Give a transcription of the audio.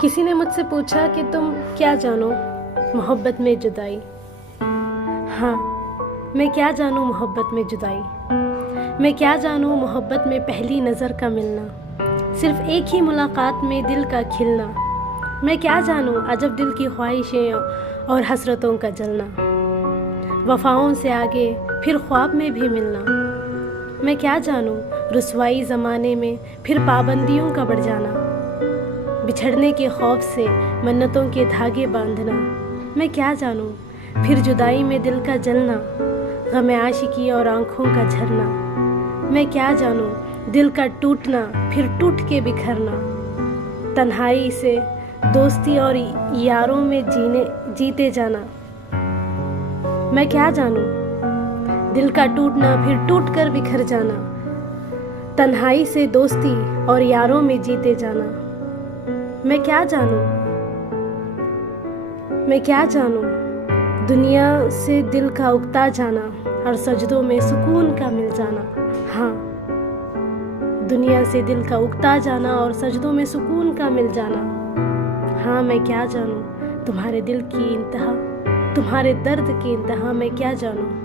किसी ने मुझसे पूछा कि तुम क्या जानो मोहब्बत में जुदाई। हाँ, मैं क्या जानूँ मोहब्बत में जुदाई। मैं क्या जानूँ मोहब्बत में पहली नज़र का मिलना, सिर्फ एक ही मुलाकात में दिल का खिलना। मैं क्या जानूँ अजब दिल की ख्वाहिशें और हसरतों का जलना, वफ़ाओं से आगे फिर ख्वाब में भी मिलना। मैं क्या जानूँ रुसवाई ज़माने में फिर पाबंदियों का बढ़ जाना, बिछड़ने के खौफ से मन्नतों के धागे बांधना। मैं क्या जानूँ फिर जुदाई में दिल का जलना, गम आशिकी और आँखों का झरना। मैं क्या जानूँ दिल का टूटना फिर टूट के बिखरना, तन्हाई से दोस्ती और यारों में जीते जाना। मैं क्या जानूँ दिल का टूटना फिर टूट कर बिखर जाना, तन्हाई से दोस्ती और यारों में जीते जाना। मैं क्या जानूँ दुनिया से दिल का उगता जाना और सजदों में सुकून का मिल जाना। हाँ, दुनिया से दिल का उगता जाना और सजदों में सुकून का मिल जाना। हाँ, मैं क्या जानूँ तुम्हारे दिल की इंतहा, तुम्हारे दर्द की इंतहा। मैं क्या जानूँ।